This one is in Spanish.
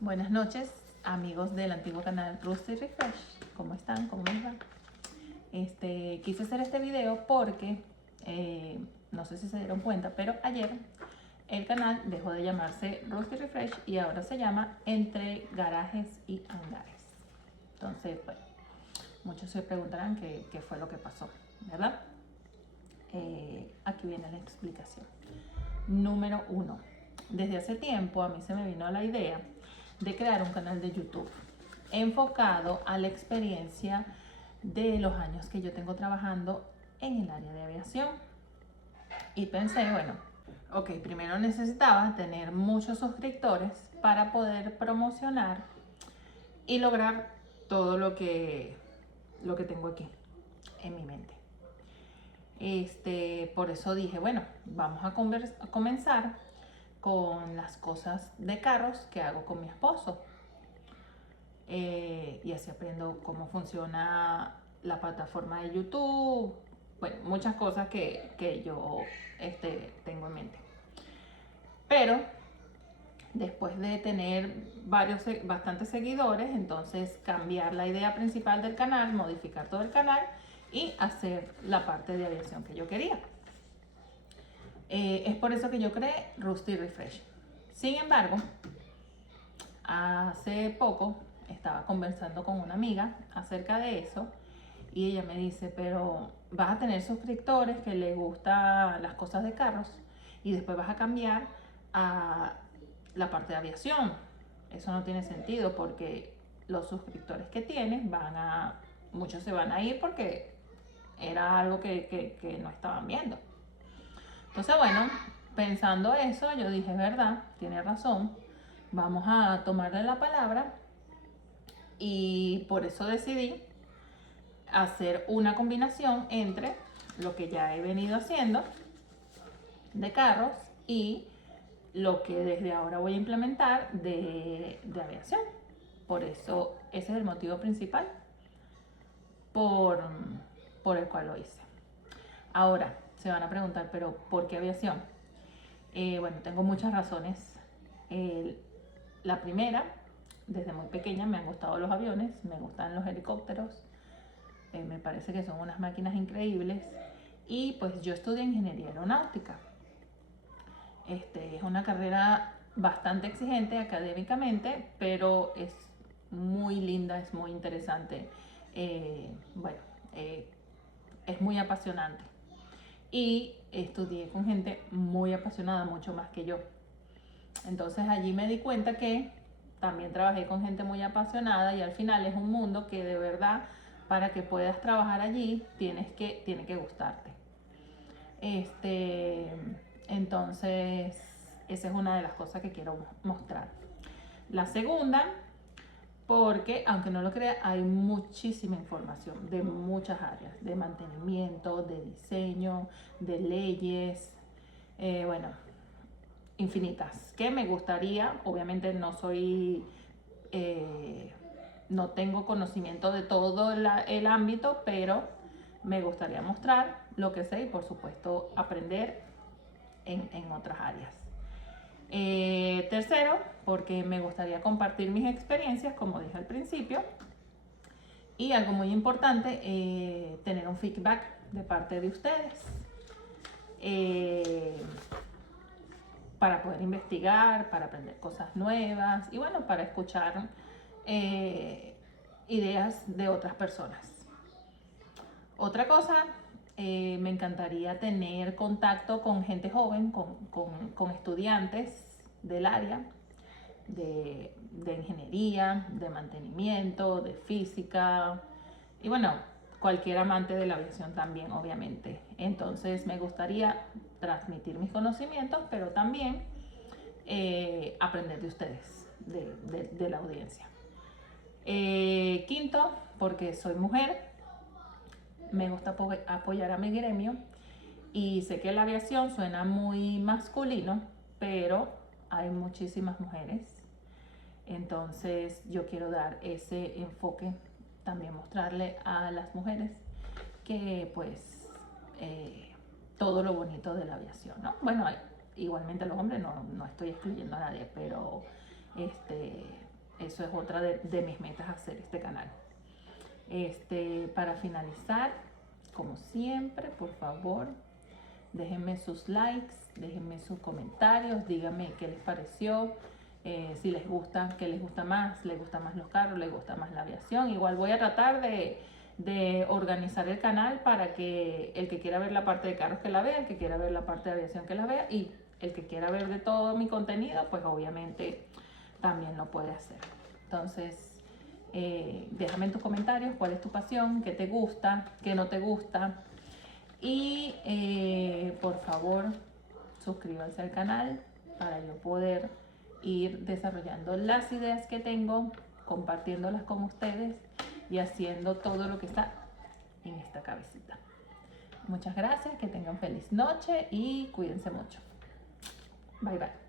Buenas noches, amigos del antiguo canal Rusty Refresh. ¿Cómo están? ¿Cómo les va? Quise hacer este video porque, no sé si se dieron cuenta, pero ayer el canal dejó de llamarse Rusty Refresh y ahora se llama Entre Garajes y Hangares. Entonces, bueno, muchos se preguntarán qué fue lo que pasó, ¿verdad? Aquí viene la explicación. Número 1. Desde hace tiempo a mí se me vino la idea de crear un canal de YouTube enfocado a la experiencia de los años que yo tengo trabajando en el área de aviación. Y pensé, bueno, ok, primero necesitaba tener muchos suscriptores para poder promocionar y lograr todo lo que tengo aquí en mi mente. Por eso dije, bueno, vamos a comenzar con las cosas de carros que hago con mi esposo. Y así aprendo cómo funciona la plataforma de YouTube. Bueno, muchas cosas que yo tengo en mente. Pero después de tener bastantes seguidores, entonces cambiar la idea principal del canal, modificar todo el canal y hacer la parte de aviación que yo quería. Es por eso que yo creé Rusty Refresh. Sin embargo, hace poco estaba conversando con una amiga acerca de eso y ella me dice, pero vas a tener suscriptores que les gustan las cosas de carros y después vas a cambiar a la parte de aviación. Eso no tiene sentido porque los suscriptores que tienes muchos se van a ir porque era algo que no estaban viendo. Entonces, bueno, pensando eso, yo dije, verdad, tiene razón, vamos a tomarle la palabra y por eso decidí hacer una combinación entre lo que ya he venido haciendo de carros y lo que desde ahora voy a implementar de aviación. Por eso ese es el motivo principal por, por el cual lo hice. Ahora se van a preguntar, pero ¿por qué aviación? Bueno, tengo muchas razones. La primera, desde muy pequeña me han gustado los aviones, me gustan los helicópteros, me parece que son unas máquinas increíbles y pues yo estudié ingeniería aeronáutica. Es una carrera bastante exigente académicamente, pero es muy linda, es muy interesante. Bueno, es muy apasionante. Y estudié con gente muy apasionada, mucho más que yo. Entonces allí me di cuenta que también trabajé con gente muy apasionada y al final es un mundo que de verdad para que puedas trabajar allí tiene que gustarte. Entonces esa es una de las cosas que quiero mostrar. La segunda, porque aunque no lo crea, hay muchísima información de muchas áreas, de mantenimiento, de diseño, de leyes, bueno, infinitas, que me gustaría, obviamente no tengo conocimiento de todo el ámbito, pero me gustaría mostrar lo que sé y por supuesto aprender en otras áreas. Tercero, porque me gustaría compartir mis experiencias, como dije al principio, y algo muy importante, tener un feedback de parte de ustedes. Para poder investigar, para aprender cosas nuevas y bueno, para escuchar ideas de otras personas. Otra cosa, me encantaría tener contacto con gente joven, con estudiantes del área de ingeniería, de mantenimiento, de física y bueno, cualquier amante de la aviación también, obviamente. Entonces me gustaría transmitir mis conocimientos, pero también aprender de ustedes, de la audiencia. Quinto, porque soy mujer, me gusta apoyar a mi gremio y sé que la aviación suena muy masculino, pero hay muchísimas mujeres. Entonces yo quiero dar ese enfoque, también mostrarle a las mujeres que pues todo lo bonito de la aviación, ¿no? Bueno, igualmente a los hombres no estoy excluyendo a nadie, pero eso es otra de mis metas, hacer este canal. Para finalizar, como siempre, por favor, déjenme sus likes, déjenme sus comentarios, díganme qué les pareció, si les gusta, qué les gusta más los carros, les gusta más la aviación. Igual voy a tratar de organizar el canal para que el que quiera ver la parte de carros que la vea, el que quiera ver la parte de aviación que la vea, y el que quiera ver de todo mi contenido, pues obviamente también lo puede hacer. Entonces, déjame en tus comentarios cuál es tu pasión, qué te gusta, qué no te gusta. Y por favor, suscríbanse al canal para yo poder ir desarrollando las ideas que tengo, compartiéndolas con ustedes y haciendo todo lo que está en esta cabecita. Muchas gracias, que tengan feliz noche y cuídense mucho. Bye bye.